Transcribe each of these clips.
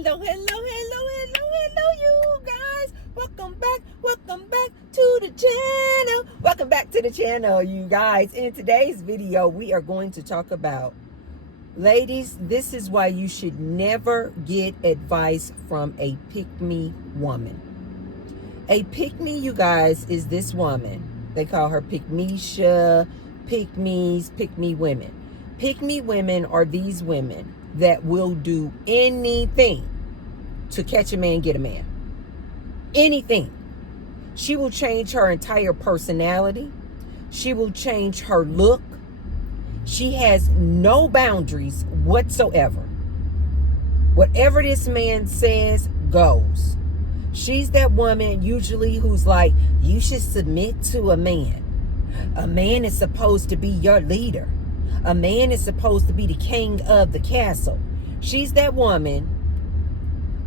Hello, you guys. Welcome back to the channel. Welcome back to the channel, you guys. In today's video, we are going to talk about, ladies, this is why you should never get advice from a pick-me woman. A pick-me, you guys, is this woman. They call her pick-mesha, pick-me's, pick-me women. Pick-me women are these women that will do anything to catch a man, get a man. Anything. She will change her entire personality. She will change her look. She has no boundaries whatsoever. Whatever this man says goes. She's that woman usually who's like, you should submit to a man. A man is supposed to be your leader. A man is supposed to be the king of the castle. She's that woman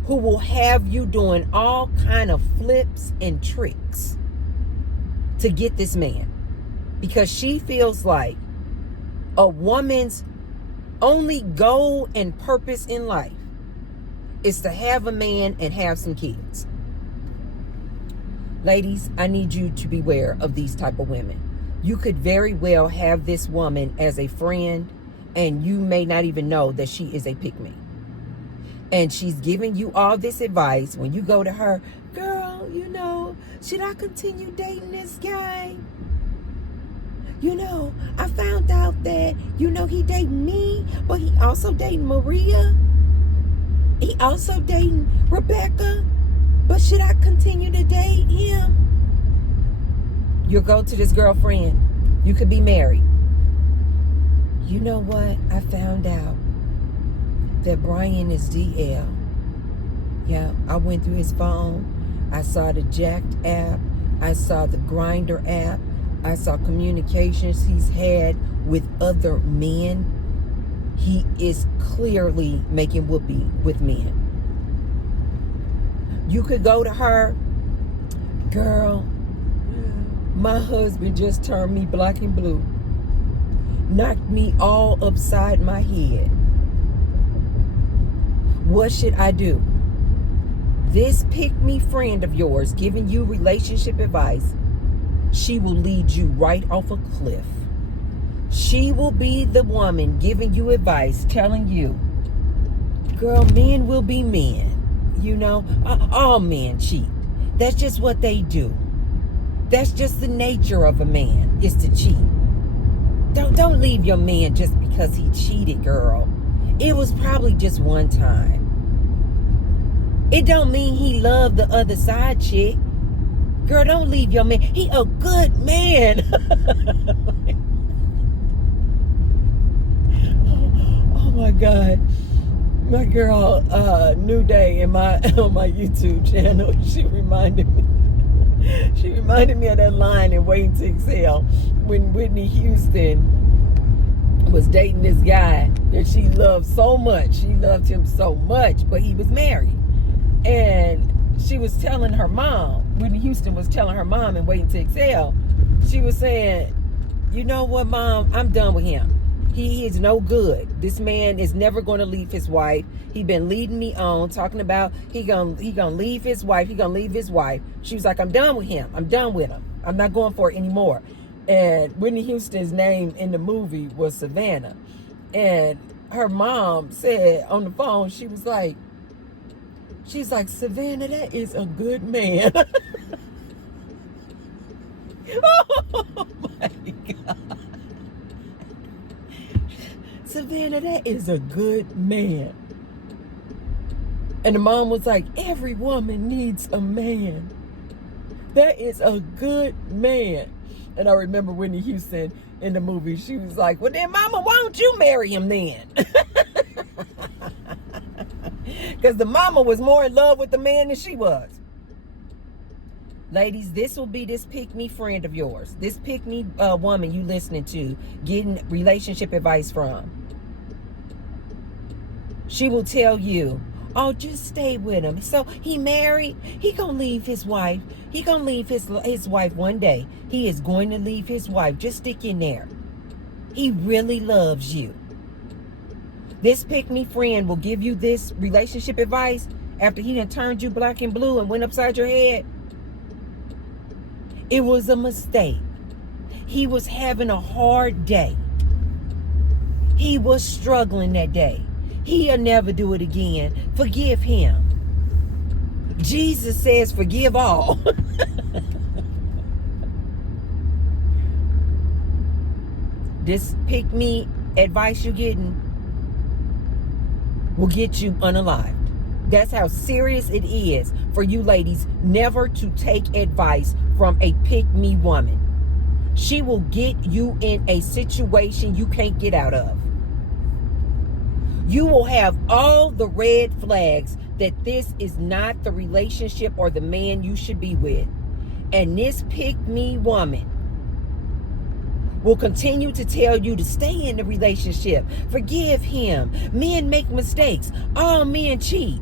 who will have you doing all kind of flips and tricks to get this man. Because she feels like a woman's only goal and purpose in life is to have a man and have some kids. Ladies, I need you to beware of these type of women. You could very well have this woman as a friend, and you may not even know that she is a pick-me. And she's giving you all this advice when you go to her, girl, you know, should I continue dating this guy? You know, I found out that, you know, he dating me, but he also dating Maria. He also dating Rebecca. But should I continue to date him? You'll go to this girlfriend. You could be married. You know what? I found out that Brian is DL. Yeah, I went through his phone. I saw the Jacked app. I saw the Grinder app. I saw communications he's had with other men. He is clearly making whoopee with men. You could go to her, girl, my husband just turned me black and blue. Knocked me all upside my head. What should I do? This pick-me friend of yours giving you relationship advice, she will lead you right off a cliff. She will be the woman giving you advice, telling you, girl, men will be men. You know, all men cheat. That's just what they do. That's just the nature of a man, is to cheat. Don't leave your man just because he cheated, girl. It was probably just one time. It don't mean he loved the other side chick. Girl, don't leave your man. He a good man. Oh my God. My girl, New Day, on my YouTube channel, she reminded me of that line in Waiting to Exhale when Whitney Houston was dating this guy that she loved so much. She loved him so much, but he was married. And she was telling her mom, Whitney Houston was telling her mom in Waiting to Exhale, she was saying, you know what, Mom, I'm done with him. He is no good. This man is never going to leave his wife. He been leading me on, talking about he gonna leave his wife. He gonna leave his wife. She was like, I'm done with him. I'm done with him. I'm not going for it anymore. And Whitney Houston's name in the movie was Savannah. And her mom said on the phone, she was like, Savannah, that is a good man. Oh my God. Savannah, that is a good man. And the mom was like, every woman needs a man. That is a good man. And I remember Whitney Houston in the movie, she was like, well then mama, why don't you marry him then? Because the mama was more in love with the man than she was. Ladies, this will be this pick-me friend of yours. This pick-me woman you listening to, getting relationship advice from. She will tell you, oh, just stay with him. So he married, he gonna leave his wife. He gonna leave his wife one day. He is going to leave his wife. Just stick in there. He really loves you. This pick-me friend will give you this relationship advice after he done turned you black and blue and went upside your head. It was a mistake. He was having a hard day. He was struggling that day. He'll never do it again. Forgive him. Jesus says forgive all. This pick-me advice you're getting will get you unalived. That's how serious it is for you ladies never to take advice from a pick-me woman. She will get you in a situation you can't get out of. You will have all the red flags that this is not the relationship or the man you should be with. And this pick-me woman will continue to tell you to stay in the relationship. Forgive him. Men make mistakes. All men cheat.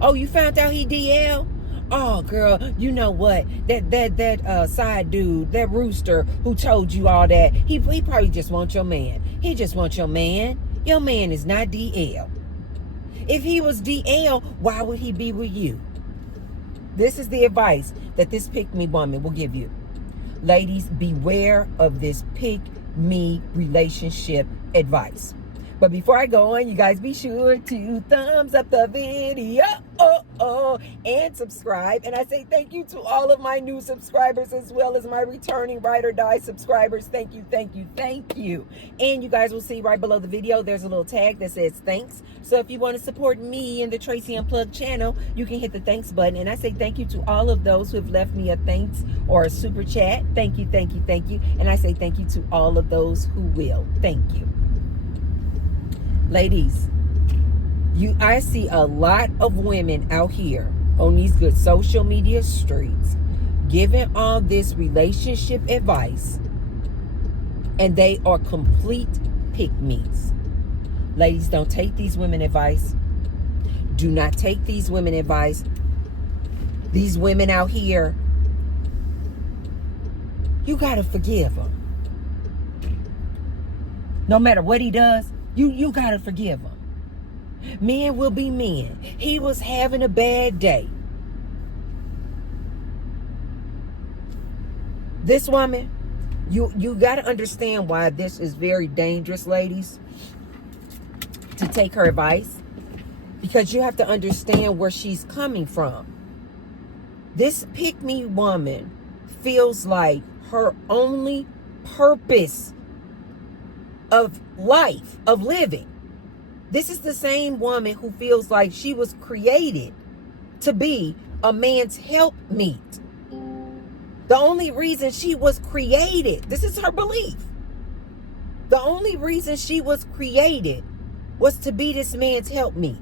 Oh, you found out he DL? Oh, girl, you know what? That side dude, that rooster who told you all that, he probably just wants your man. He just wants your man. Your man is not DL. If he was DL, why would he be with you? This is the advice that this pick-me woman will give you. Ladies, beware of this pick-me relationship advice. But before I go on, you guys be sure to thumbs up the video and subscribe. And I say thank you to all of my new subscribers as well as my returning ride or die subscribers. Thank you, thank you, thank you. And you guys will see right below the video, there's a little tag that says thanks. So if you want to support me and the Tracy Unplugged channel, you can hit the thanks button. And I say thank you to all of those who have left me a thanks or a super chat. Thank you, thank you, thank you. And I say thank you to all of those who will. Thank you. Ladies, I see a lot of women out here on these good social media streets giving all this relationship advice, and they are complete pick-me's. Ladies, don't take these women advice. Do not take these women advice. These women out here, you gotta forgive them. No matter what he does, you gotta forgive him. Men will be men. He was having a bad day. This woman, you gotta understand why this is very dangerous, ladies, to take her advice. Because you have to understand where she's coming from. This pick-me woman feels like her only purpose of life, of living. This is the same woman who feels like she was created to be a man's helpmeet. The only reason she was created, this is her belief. The only reason she was created was to be this man's helpmeet.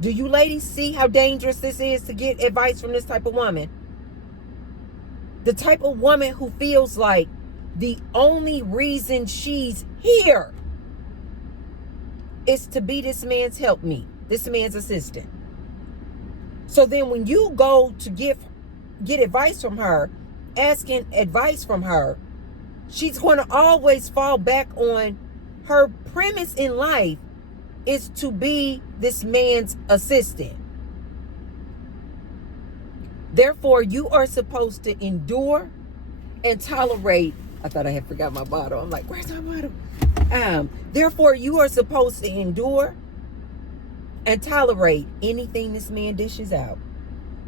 Do you ladies see how dangerous this is to get advice from this type of woman? The type of woman who feels like the only reason she's here is to be this man's helpmeet, this man's assistant. So then when you go to get advice from her, asking advice from her, she's going to always fall back on her premise in life is to be this man's assistant. Therefore, you are supposed to endure and tolerate. I thought I had forgot my bottle. I'm like, where's my bottle? Therefore, you are supposed to endure and tolerate anything this man dishes out.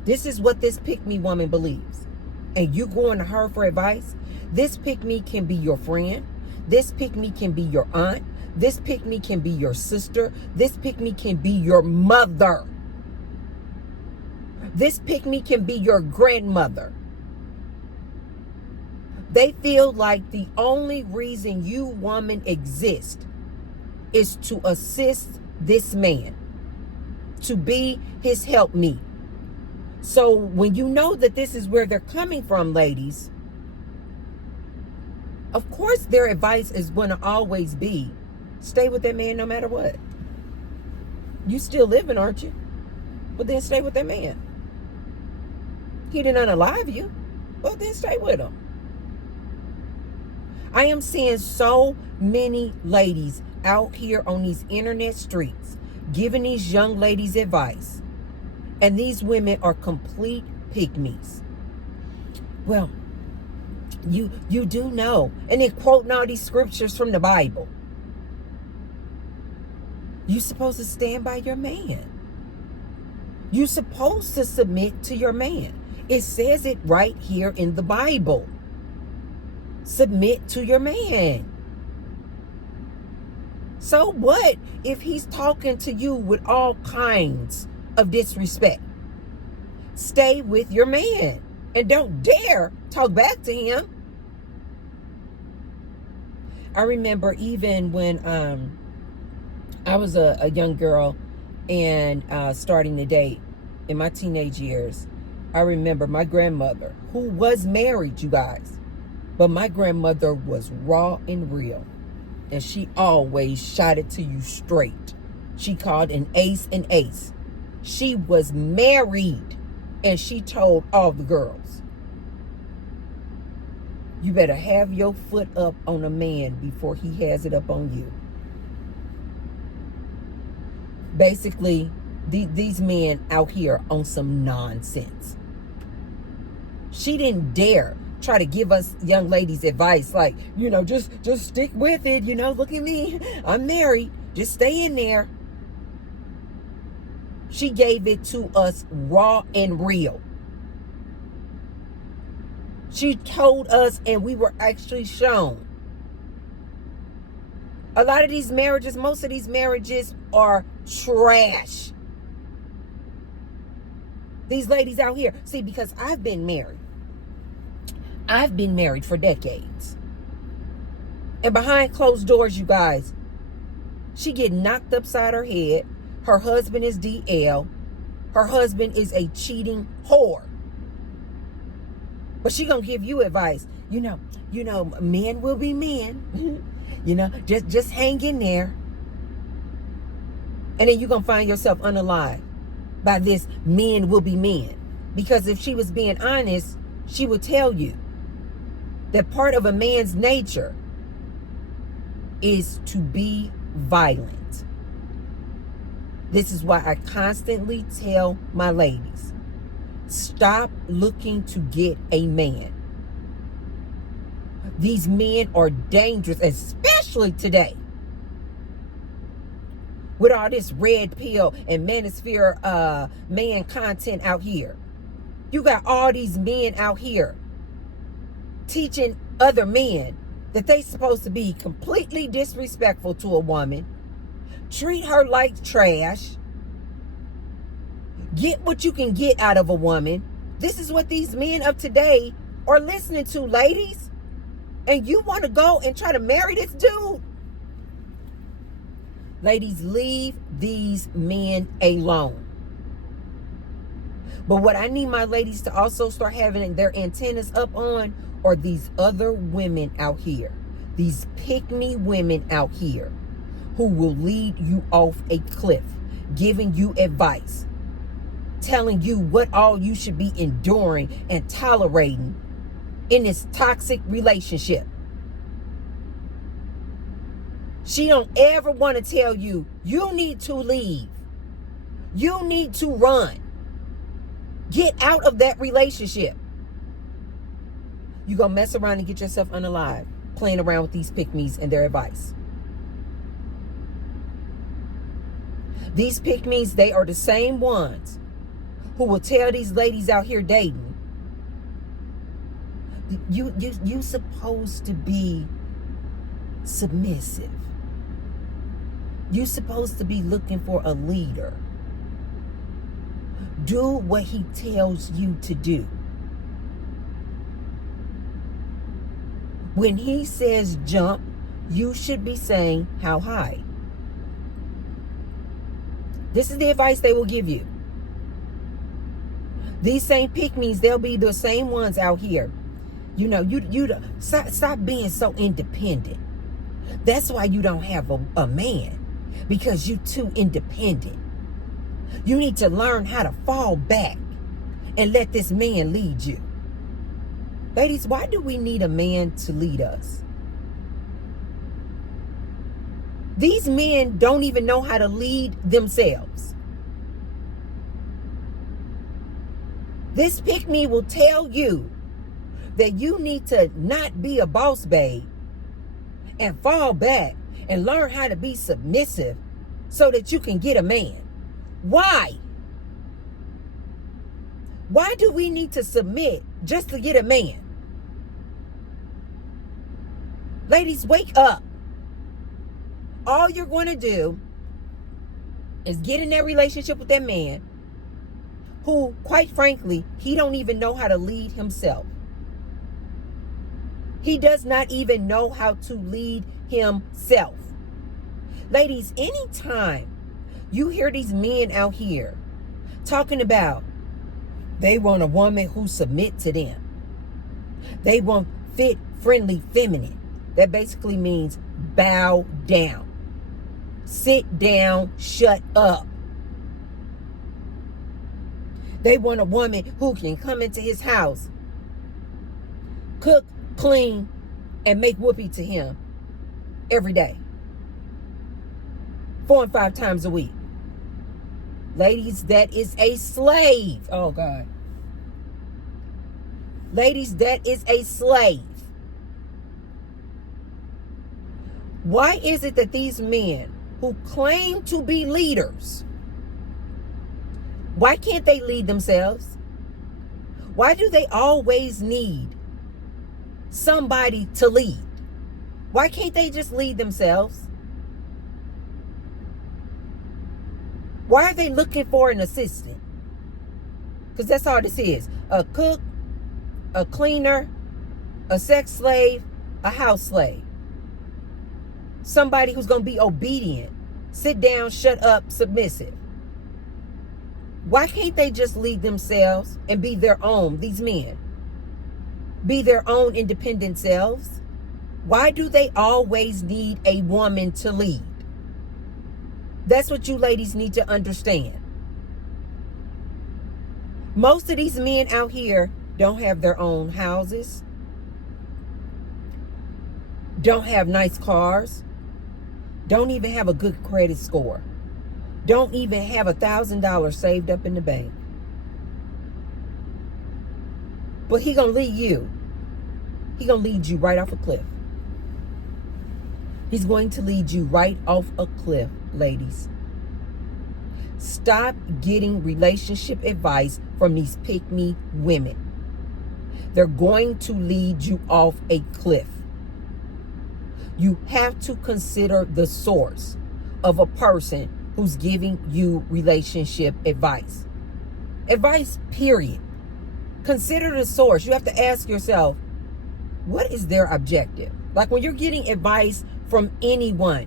This is what this pick-me woman believes. And you going to her for advice? This pick-me can be your friend. This pick-me can be your aunt. This pick-me can be your sister. This pick-me can be your mother. This pick-me can be your grandmother. They feel like the only reason you woman exist is to assist this man, to be his helpmeet. So when you know that this is where they're coming from, ladies, of course their advice is going to always be, stay with that man no matter what. You still living, aren't you? Well, then stay with that man. He didn't unalive you. Well, then stay with him. I am seeing so many ladies out here on these internet streets giving these young ladies advice, and these women are complete pygmies. Well, you do know, and they're quoting all these scriptures from the Bible. You're supposed to stand by your man. You're supposed to submit to your man. It says it right here in the Bible. Submit to your man. So what if he's talking to you with all kinds of disrespect? Stay with your man and don't dare talk back to him. I remember even when I was a young girl and starting to date in my teenage years, I remember my grandmother, who was married, you guys, but my grandmother was raw and real. And she always shot it to you straight. She called an ace an ace. She was married, and she told all the girls, you better have your foot up on a man before he has it up on you. Basically, these men out here on some nonsense. She didn't dare try to give us young ladies advice like, just stick with it. Look at me. I'm married. Just stay in there. She gave it to us raw and real. She told us, and we were actually shown. A lot of these marriages, most of these marriages are trash. These ladies out here, see, because I've been married. I've been married for decades. And behind closed doors, you guys, she get knocked upside her head. Her husband is DL. Her husband is a cheating whore. But she gonna give you advice. Men will be men. Just hang in there. And then you're gonna find yourself unalive by this men will be men. Because if she was being honest, she would tell you that part of a man's nature is to be violent. This is why I constantly tell my ladies, stop looking to get a man. These men are dangerous, especially today. With all this red pill and manosphere man content out here. You got all these men out here teaching other men that they supposed to be completely disrespectful to a woman, treat her like trash, get what you can get out of a woman. This is what these men of today are listening to, ladies. And you want to go and try to marry this dude? Ladies, leave these men alone. But what I need my ladies to also start having their antennas up on are these other women out here. These pick-me women out here who will lead you off a cliff, giving you advice, telling you what all you should be enduring and tolerating in this toxic relationship. She don't ever want to tell you, you need to leave. You need to run. Get out of that relationship. You're going to mess around and get yourself unalive, playing around with these pick-me's and their advice. These pick-me's, they are the same ones who will tell these ladies out here dating, you supposed to be submissive. You supposed to be looking for a leader. Do what he tells you to do. When he says jump, you should be saying how high. This is the advice they will give you. These same pick-me's, they'll be the same ones out here. Stop being so independent. That's why you don't have a man, because you're too independent. You need to learn how to fall back and let this man lead you. Ladies, why do we need a man to lead us? These men don't even know how to lead themselves. This pick-me will tell you that you need to not be a boss babe and fall back and learn how to be submissive so that you can get a man. Why? Why do we need to submit just to get a man? Ladies, wake up. All you're going to do is get in that relationship with that man who, quite frankly, he don't even know how to lead himself. He does not even know how to lead himself. Ladies, anytime you hear these men out here talking about they want a woman who submit to them, they want fit, friendly, feminine. That basically means bow down. Sit down, shut up. They want a woman who can come into his house, cook, clean, and make whoopee to him every day. 4 and 5 times a week. Ladies, that is a slave. Oh, God. Ladies, that is a slave. Why is it that these men who claim to be leaders, why can't they lead themselves? Why do they always need somebody to lead? Why can't they just lead themselves? Why are they looking for an assistant? Because that's all this is. A cook, a cleaner, a sex slave, a house slave. Somebody who's going to be obedient, sit down, shut up, submissive. Why can't they just lead themselves and be their own, these men? Be their own independent selves? Why do they always need a woman to lead? That's what you ladies need to understand. Most of these men out here don't have their own houses, don't have nice cars, don't even have a good credit score, don't even have $1,000 saved up in the bank. But he gonna lead you. He gonna lead you right off a cliff. He's going to lead you right off a cliff, ladies. Stop getting relationship advice from these pick-me women. They're going to lead you off a cliff. You have to consider the source of a person who's giving you relationship advice. Advice, period. Consider the source. You have to ask yourself, what is their objective? Like when you're getting advice from anyone,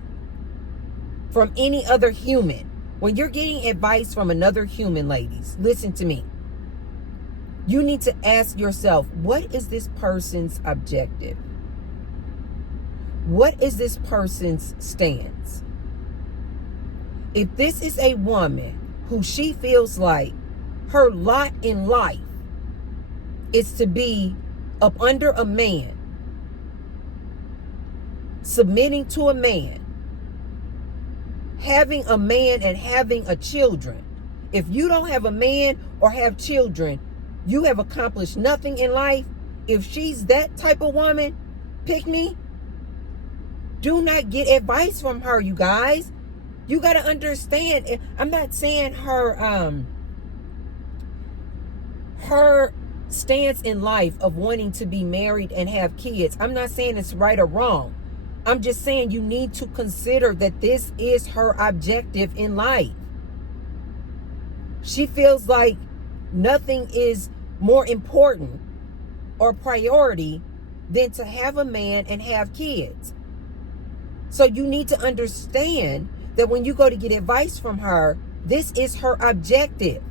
from any other human, when you're getting advice from another human, ladies, listen to me. You need to ask yourself, what is this person's objective? What is this person's stance? If this is a woman who she feels like her lot in life is to be up under a man, submitting to a man, having a man and having a children. If you don't have a man or have children, you have accomplished nothing in life. If she's that type of woman, pick me. Do not get advice from her, you guys. You got to understand. I'm not saying her stance in life of wanting to be married and have kids. I'm not saying it's right or wrong. I'm just saying you need to consider that this is her objective in life. She feels like nothing is more important or priority than to have a man and have kids. So you need to understand that when you go to get advice from her, this is her objective.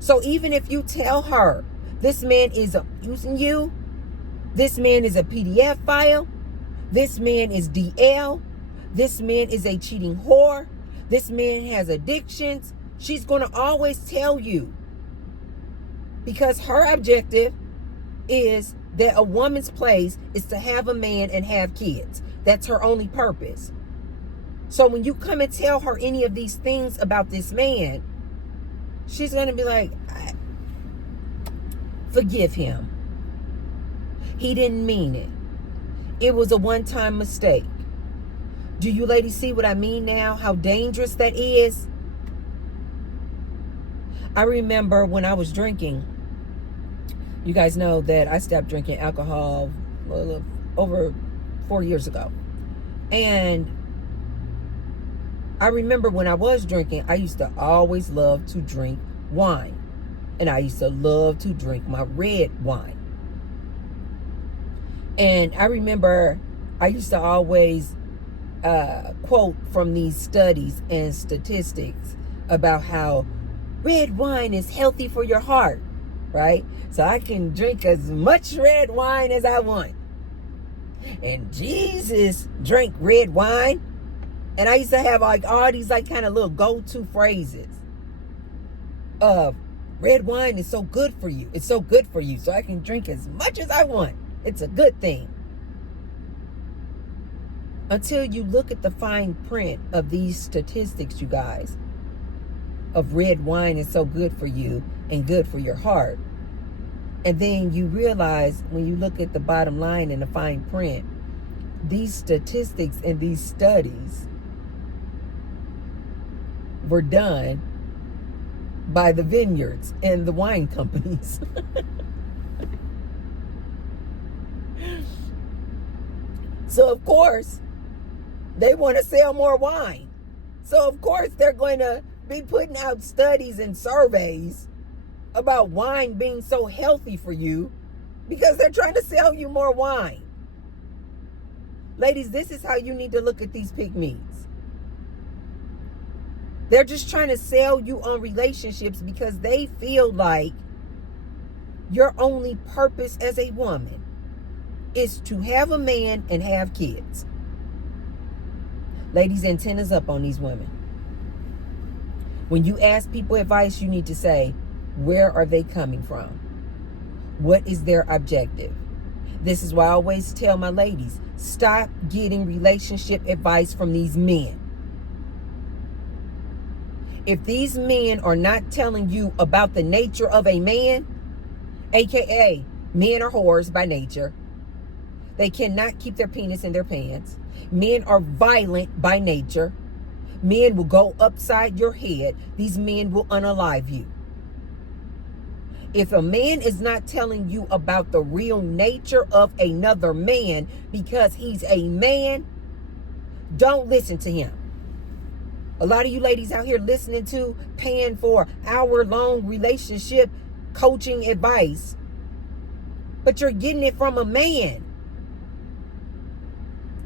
So even if you tell her this man is abusing you, this man is a PDF file, this man is DL, this man is a cheating whore, this man has addictions, she's going to always tell you. Because her objective is that a woman's place is to have a man and have kids. That's her only purpose. So when you come and tell her any of these things about this man, she's going to be like, forgive him. He didn't mean it. It was a one-time mistake. Do you ladies see what I mean now? How dangerous that is? I remember when I was drinking, you guys know that I stopped drinking alcohol over 4 years ago. And I remember when I was drinking, I used to always love to drink wine. And I used to love to drink my red wine. And I remember I used to always quote from these studies and statistics about how red wine is healthy for your heart, right? So I can drink as much red wine as I want. And Jesus drank red wine. And I used to have like all these like kind of little go-to phrases of red wine is so good for you. It's so good for you. So I can drink as much as I want. It's a good thing. Until you look at the fine print of these statistics, you guys, of red wine is so good for you and good for your heart. And then you realize when you look at the bottom line in the fine print, these statistics and these studies were done by the vineyards and the wine companies. So of course, they want to sell more wine. So of course, they're going to be putting out studies and surveys about wine being so healthy for you because they're trying to sell you more wine. Ladies, this is how you need to look at these pygmies. They're just trying to sell you on relationships because they feel like your only purpose as a woman is to have a man and have kids. Ladies, antennas up on these women. When you ask people advice, you need to say, where are they coming from? What is their objective? This is why I always tell my ladies, stop getting relationship advice from these men. If these men are not telling you about the nature of a man, aka men are whores by nature. They cannot keep their penis in their pants. Men are violent by nature. Men will go upside your head. These men will unalive you. If a man is not telling you about the real nature of another man because he's a man, don't listen to him. A lot of you ladies out here listening to, paying for hour-long relationship coaching advice, but you're getting it from a man.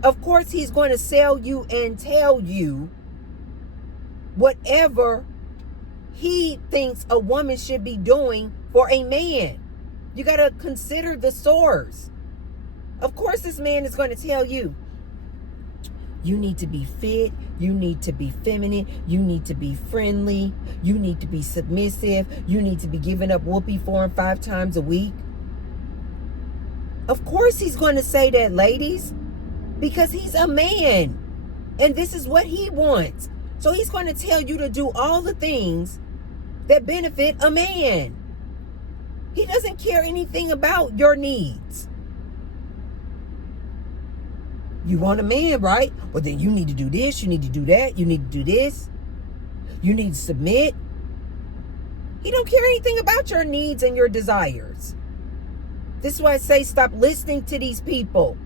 Of course, he's going to sell you and tell you whatever he thinks a woman should be doing for a man. You got to consider the source. Of course, this man is going to tell you, you need to be fit, you need to be feminine, you need to be friendly, you need to be submissive, you need to be giving up whoopee 4 and 5 times a week. Of course he's going to say that, ladies, because he's a man and this is what he wants. So he's going to tell you to do all the things that benefit a man. He doesn't care anything about your needs. You want a man, right? Well, then you need to do this, you need to do that, you need to do this. You need to submit. He don't care anything about your needs and your desires. This is why I say stop listening to these people.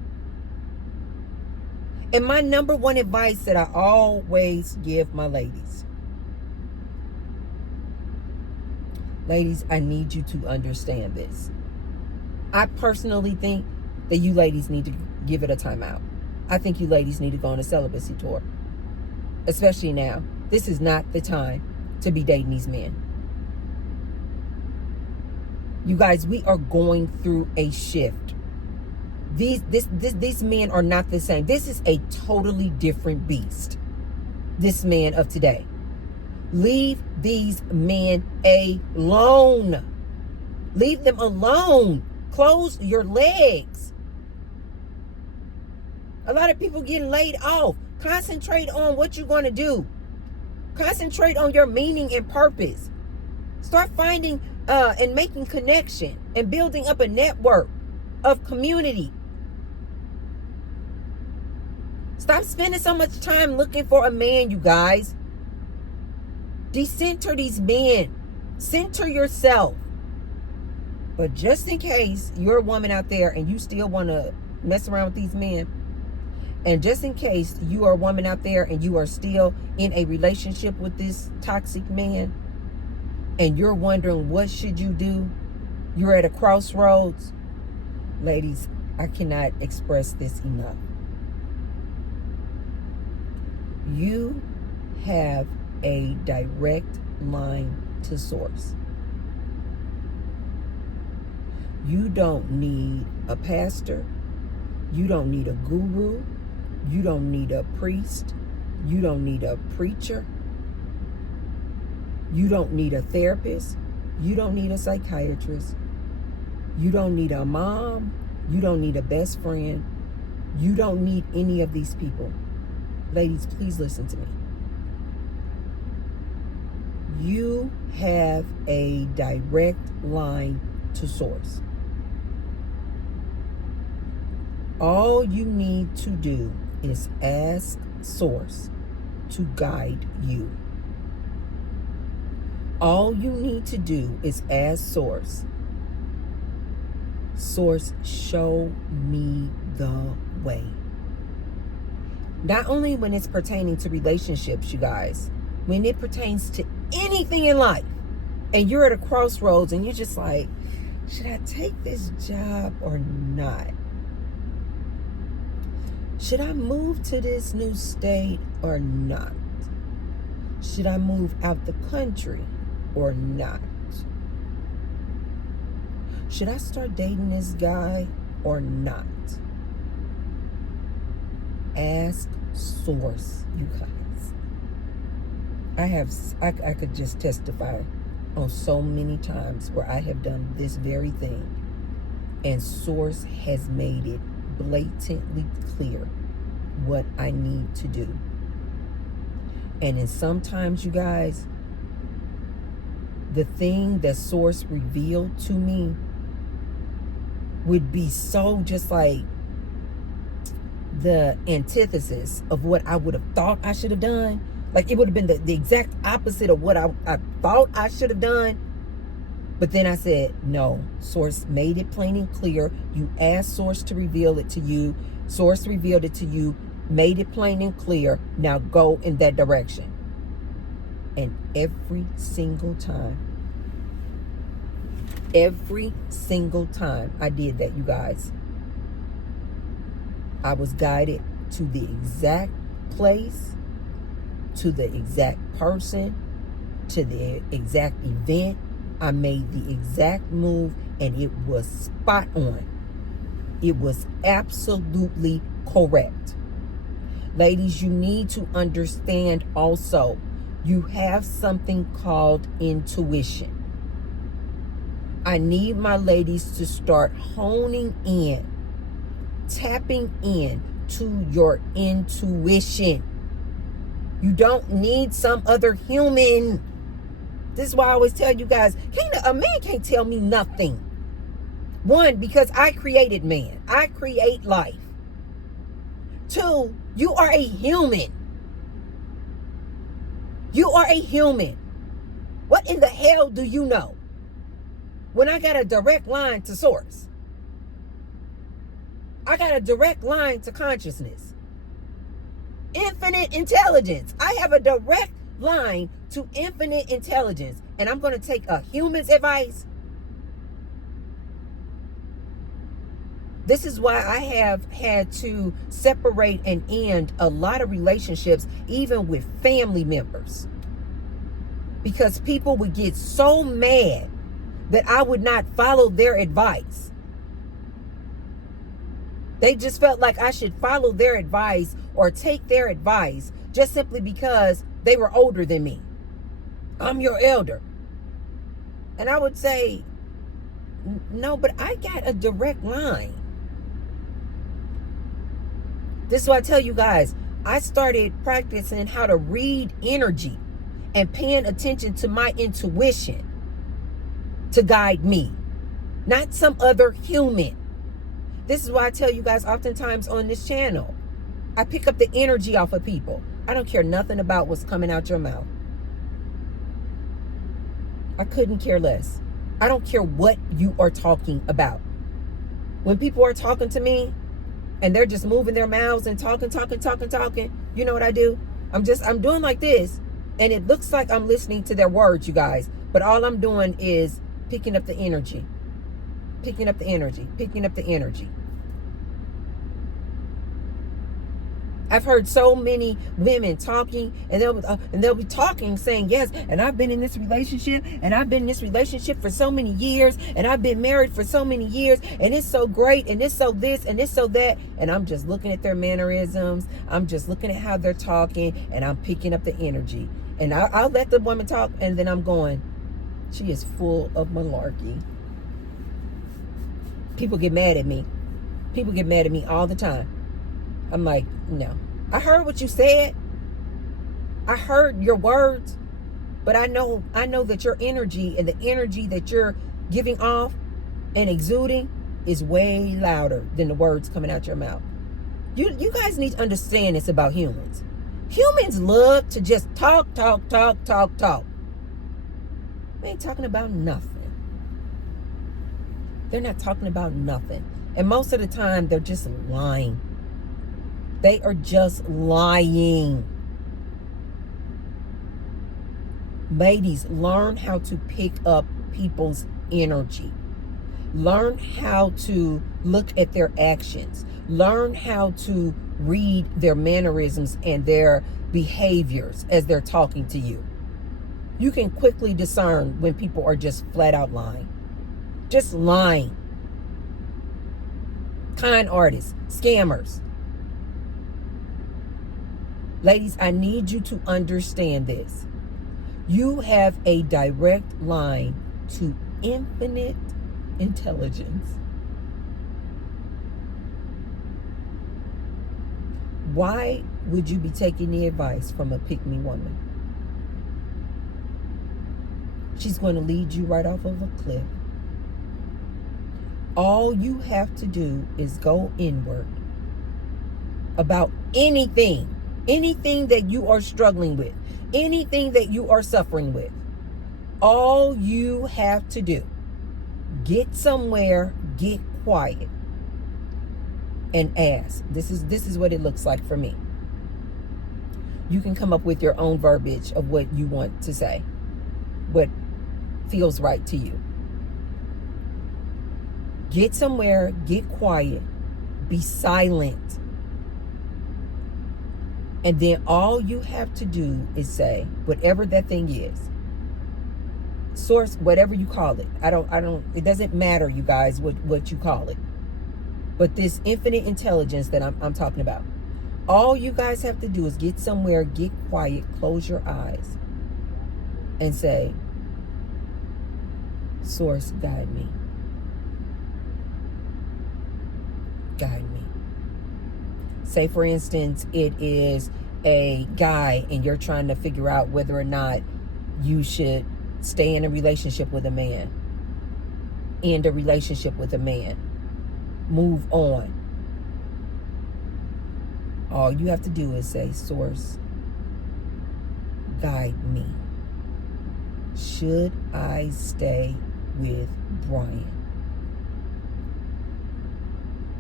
And my number one advice that I always give my ladies. Ladies, I need you to understand this. I personally think that you ladies need to give it a timeout. I think you ladies need to go on a celibacy tour. Especially now. This is not the time to be dating these men. You guys, we are going through a shift. These men are not the same. This is a totally different beast. This man of today. Leave these men alone. Leave them alone. Close your legs. A lot of people getting laid off Concentrate on what you're going to do. Concentrate on your meaning and purpose. Start finding and making connection and building up a network of community. Stop spending so much time looking for a man, you guys. Decenter these men. Center yourself. But just in case you're a woman out there and you still want to mess around with these men, and just in case you are a woman out there and you are still in a relationship with this toxic man, and you're wondering what should you do, you're at a crossroads. Ladies, I cannot express this enough. You have a direct line to source. You don't need a pastor. You don't need a guru. You don't need a priest. You don't need a preacher. You don't need a therapist. You don't need a psychiatrist. You don't need a mom. You don't need a best friend. You don't need any of these people. Ladies, please listen to me. You have a direct line to source. All you need to do is ask source to guide you. All you need to do is ask source. Source, show me the way. Not only when it's pertaining to relationships, you guys, when it pertains to anything in life, and you're at a crossroads and you're just like, should I take this job or not? Should I move to this new state or not? Should I move out the country or not? Should I start dating this guy or not? Ask source, you guys. I could just testify on so many times where I have done this very thing, and source has made it blatantly clear what I need to do. And then sometimes, you guys, the thing that source revealed to me would be so just like the antithesis of what I would have thought I should have done. Like it would have been the exact opposite of what I thought I should have done. But then I said, no, source made it plain and clear. You asked source to reveal it to you. Source revealed it to you, made it plain and clear. Now go in that direction. And every single time I did that, you guys, I was guided to the exact place, to the exact person, to the exact event. I made the exact move, and it was spot on. It was absolutely correct. Ladies, you need to understand also, you have something called intuition. I need my ladies to start honing in, tapping in to your intuition. You don't need some other human. This is why I always tell you guys, a man can't tell me nothing. One, because I created man. I create life. Two, you are a human. You are a human. What in the hell do you know? When I got a direct line to source. I got a direct line to consciousness. Infinite intelligence. I have a direct line to infinite intelligence, and I'm going to take a human's advice. This is why I have had to separate and end a lot of relationships, even with family members, because people would get so mad that I would not follow their advice. They just felt like I should follow their advice or take their advice just simply because they were older than me. I'm your elder. And I would say, no, but I got a direct line. This is why I tell you guys, I started practicing how to read energy and paying attention to my intuition to guide me, not some other human. This is why I tell you guys oftentimes on this channel, I pick up the energy off of people. I don't care nothing about what's coming out your mouth. I couldn't care less. I don't care what you are talking about. When people are talking to me and they're just moving their mouths and talking, you know what I do? I'm doing like this, and it looks like I'm listening to their words, you guys. But all I'm doing is picking up the energy. Picking up the energy. Picking up the energy. I've heard so many women talking, and they'll be talking, saying, yes, and I've been in this relationship, and I've been in this relationship for so many years, and I've been married for so many years, and it's so great, and it's so this, and it's so that. And I'm just looking at their mannerisms. I'm just looking at how they're talking, and I'm picking up the energy. And I'll let the woman talk, and then I'm going, she is full of malarkey. People get mad at me. People get mad at me all the time. I'm like, no. I heard what you said. I heard your words. But I know that your energy and the energy that you're giving off and exuding is way louder than the words coming out your mouth. You guys need to understand this about humans. Humans love to just talk. They ain't talking about nothing. They're not talking about nothing. And most of the time, they're just lying. They are just lying. Ladies, learn how to pick up people's energy. Learn how to look at their actions. Learn how to read their mannerisms and their behaviors as they're talking to you. You can quickly discern when people are just flat out lying. Just lying. Con artists, scammers. Ladies, I need you to understand this. You have a direct line to infinite intelligence. Why would you be taking the advice from a pick-me woman? She's going to lead you right off of a cliff. All you have to do is go inward about anything that you are struggling with, anything that you are suffering with. All you have to do, get somewhere, get quiet, and ask. This is what it looks like for me. You can come up with your own verbiage of what you want to say, what feels right to you. Get somewhere, get quiet, be silent. And then all you have to do is say, whatever that thing is, source, whatever you call it. It doesn't matter, you guys, what you call it. But this infinite intelligence that I'm talking about, all you guys have to do is get somewhere, get quiet, close your eyes, and say, source, guide me. Guide me. Say, for instance, it is a guy and you're trying to figure out whether or not you should stay in a relationship with a man, end a relationship with a man, move on. All you have to do is say, source, guide me. Should I stay with Brian?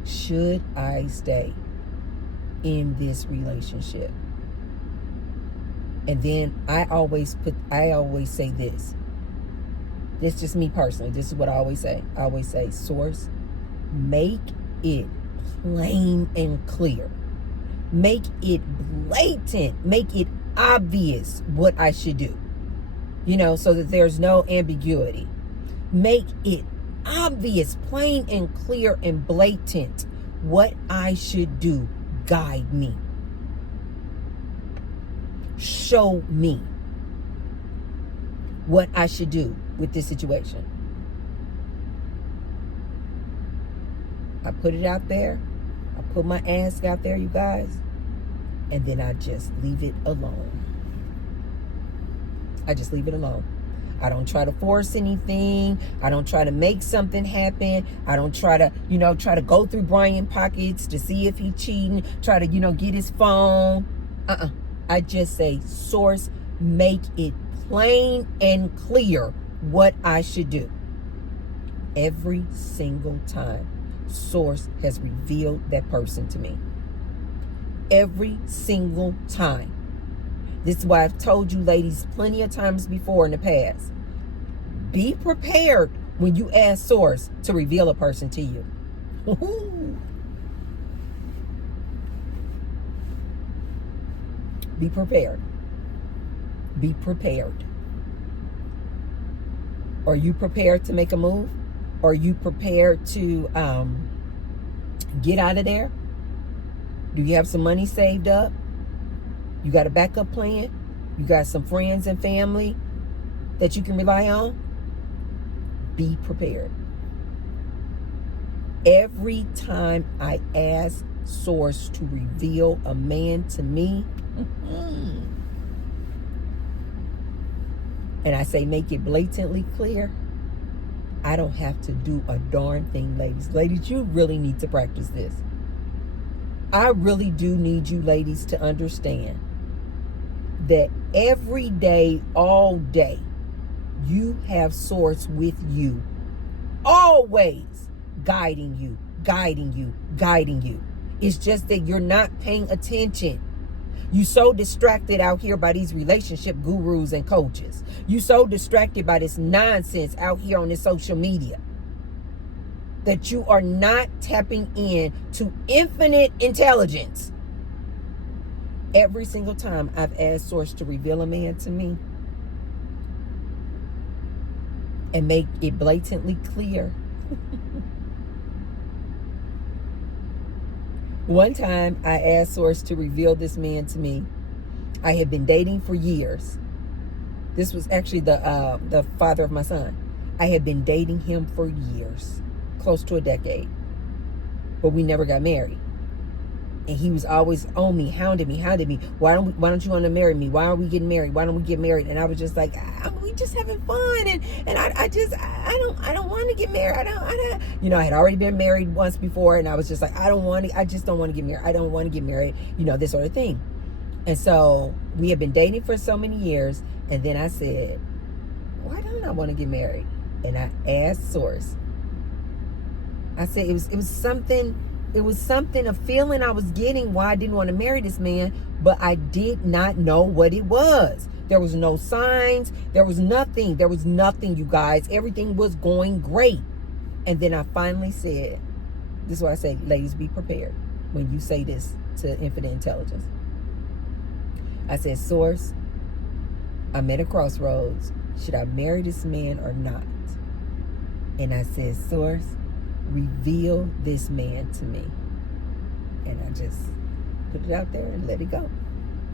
Should I stay in this relationship? And then I always say this. This is just me personally. This is what I always say. I always say, source, make it plain and clear. Make it blatant. Make it obvious what I should do. So that there's no ambiguity. Make it obvious, plain and clear and blatant what I should do. Guide me. Show me what I should do with this situation. I put it out there. I put my ask out there, you guys. and then I just leave it alone. I just leave it alone. I don't try to force anything. I don't try to make something happen. I don't try to, try to go through Brian pockets to see if he cheating, try to, get his phone. I just say, source, make it plain and clear what I should do. Every single time, source has revealed that person to me. Every single time. This is why I've told you ladies plenty of times before in the past. Be prepared when you ask source to reveal a person to you. Be prepared. Be prepared. Are you prepared to make a move? Are you prepared to get out of there? Do you have some money saved up? You got a backup plan? You got some friends and family that you can rely on? Be prepared. Every time I ask source to reveal a man to me, and I say make it blatantly clear, I don't have to do a darn thing, ladies. Ladies, you really need to practice this. I really do need you ladies to understand that every day, all day, you have source with you, always guiding you, guiding you, guiding you. It's just that you're not paying attention. You so distracted out here by these relationship gurus and coaches. You so distracted by this nonsense out here on this social media that you are not tapping in to infinite intelligence. Every single time I've asked source to reveal a man to me and make it blatantly clear. One time I asked source to reveal this man to me. I had been dating for years. This was actually the father of my son. I had been dating him for years, close to a decade, but we never got married. And he was always on me, hounding me. Why don't you want to marry me? Why are we getting married? Why don't we get married? And I was just like, we just having fun. And I don't want to get married. I had already been married once before, and I was just like, I just don't want to get married. I don't want to get married, this sort of thing. And so we had been dating for so many years. And then I said, why don't I want to get married? And I asked source. I said, it was something, a feeling I was getting why I didn't want to marry this man, but I did not know what it was. There was no signs. There was nothing, you guys. Everything was going great. And then I finally said, this is what I say, ladies, be prepared when you say this to infinite intelligence. I said, source, I'm at a crossroads. Should I marry this man or not? And I said, source, reveal this man to me. And I just put it out there and let it go.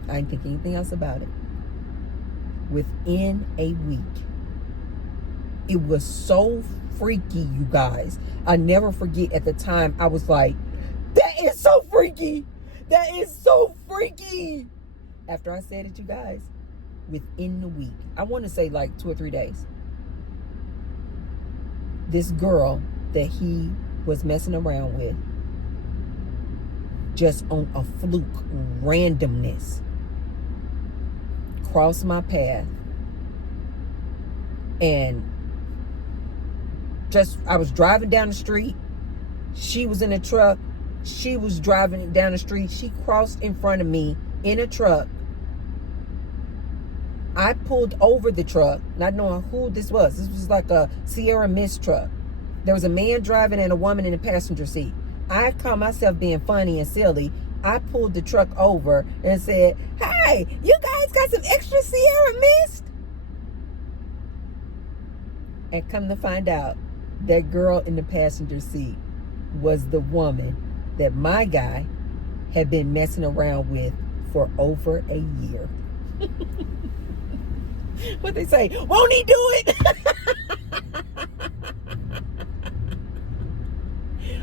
I didn't think anything else about it. Within a week, it was so freaky, you guys. I never forget, at the time, I was like, that is so freaky. That is so freaky. After I said it, you guys, within the week, I want to say like 2 or 3 days, this girl that he was messing around with, just on a fluke, randomness, crossed my path. And I was driving down the street. She was in a truck. She was driving down the street. She crossed in front of me in a truck. I pulled over the truck, not knowing who this was. This was like a Sierra Mist truck. There was a man driving and a woman in the passenger seat. I caught myself being funny and silly. I pulled the truck over and said, hey, you guys got some extra Sierra Mist? And come to find out, that girl in the passenger seat was the woman that my guy had been messing around with for over a year. What they say, won't he do it?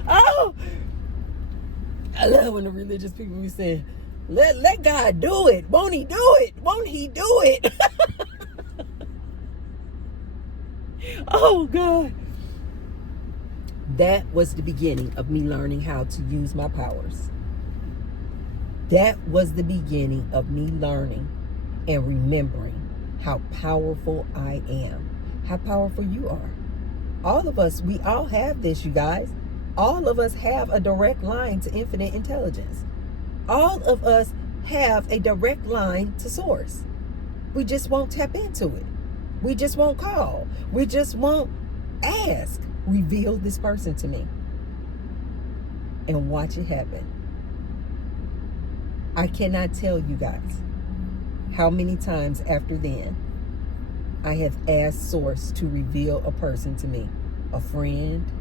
Oh, I love when the religious people be saying, Let God do it. Won't he do it? Won't he do it? Oh, God. That was the beginning of me learning how to use my powers. That was the beginning of me learning and remembering how powerful I am, how powerful you are. All of us, we all have this, you guys. All of us have a direct line to infinite intelligence. All of us have a direct line to source. We just won't tap into it. We just won't call. We just won't ask. Reveal this person to me and watch it happen. I cannot tell you guys how many times after then I have asked Source to reveal a person to me. A friend.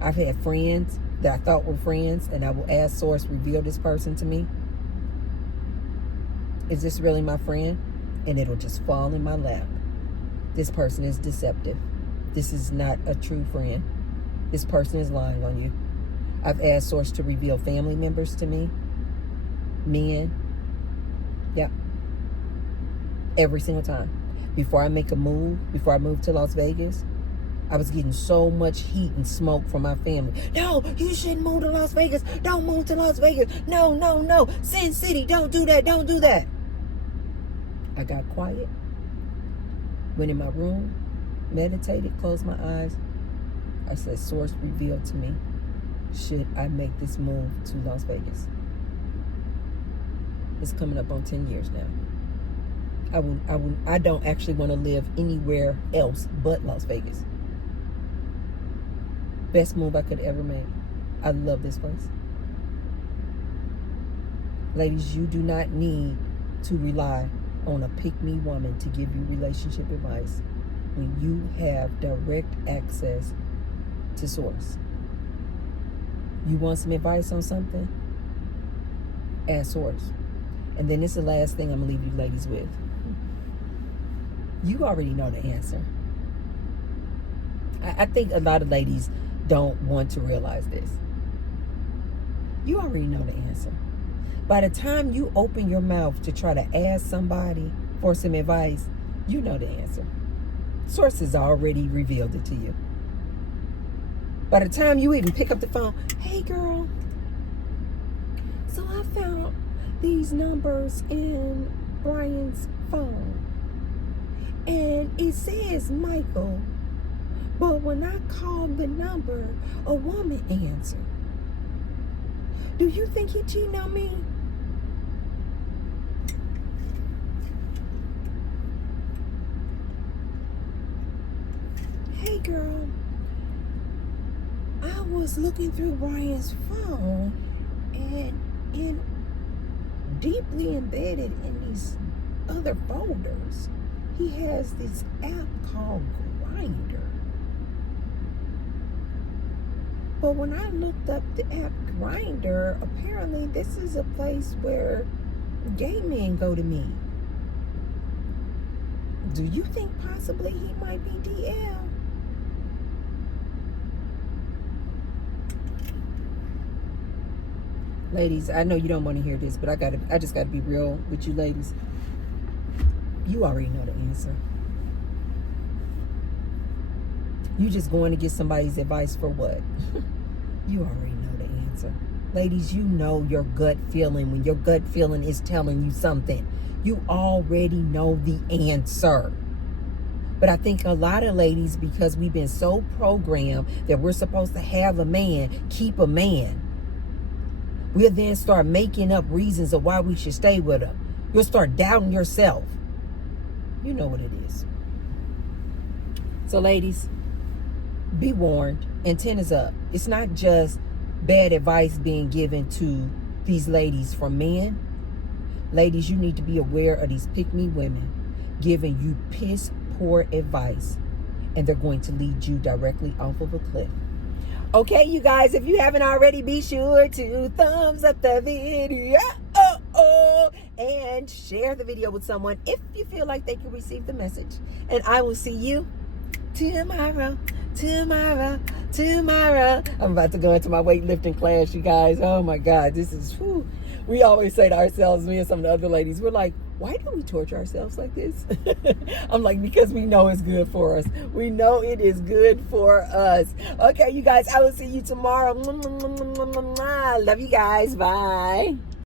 I've had friends that I thought were friends, and I will ask Source, reveal this person to me. Is this really my friend? And it'll just fall in my lap. This person is deceptive. This is not a true friend. This person is lying on you. I've asked Source to reveal family members to me. Men. Yep. Every single time. Before I make a move, before I move to Las Vegas, I was getting so much heat and smoke from my family. No, you shouldn't move to Las Vegas. Don't move to Las Vegas. No, no, no. Sin City, don't do that. Don't do that. I got quiet. Went in my room. Meditated. Closed my eyes. I said, Source, reveal to me. Should I make this move to Las Vegas? It's coming up on 10 years now. I don't actually want to live anywhere else but Las Vegas. Best move I could ever make. I love this place. Ladies, you do not need to rely on a pick-me woman to give you relationship advice when you have direct access to Source. You want some advice on something? Ask Source. And then it's the last thing I'm going to leave you ladies with. You already know the answer. I think a lot of ladies don't want to realize this. You already know the answer. By the time you open your mouth to try to ask somebody for some advice, you know the answer. Source has already revealed it to you. By the time you even pick up the phone, hey girl, so I found these numbers in Brian's phone. And it says Michael, but when I called the number, a woman answered. Do you think he cheating on me? Hey girl, I was looking through Brian's phone, and deeply embedded in these other folders, he has this app called Grindr. But when I looked up the app Grindr, apparently this is a place where gay men go to meet. Do you think possibly he might be DL? Ladies, I know you don't want to hear this, but I just gotta be real with you ladies. You already know the answer. You just going to get somebody's advice for what? You already know the answer. Ladies, you know your gut feeling. When your gut feeling is telling you something, you already know the answer. But I think a lot of ladies, because we've been so programmed that we're supposed to have a man, keep a man, we'll then start making up reasons of why we should stay with him. You'll start doubting yourself. You know what it is. So ladies, be warned. Antennas up. It's not just bad advice being given to these ladies from men. Ladies, you need to be aware of these pick-me women giving you piss poor advice, and they're going to lead you directly off of a cliff. Okay, you guys, if you haven't already, be sure to thumbs up the video and share the video with someone if you feel like they can receive the message. And I will see you tomorrow. tomorrow, tomorrow. I'm about to go into my weightlifting class, you guys. Oh my God, this is, whew. We always say to ourselves, me and some of the other ladies, we're like, why do we torture ourselves like this? I'm like, because we know it's good for us. We know it is good for us. Okay, you guys, I will see you tomorrow. Love you guys. Bye.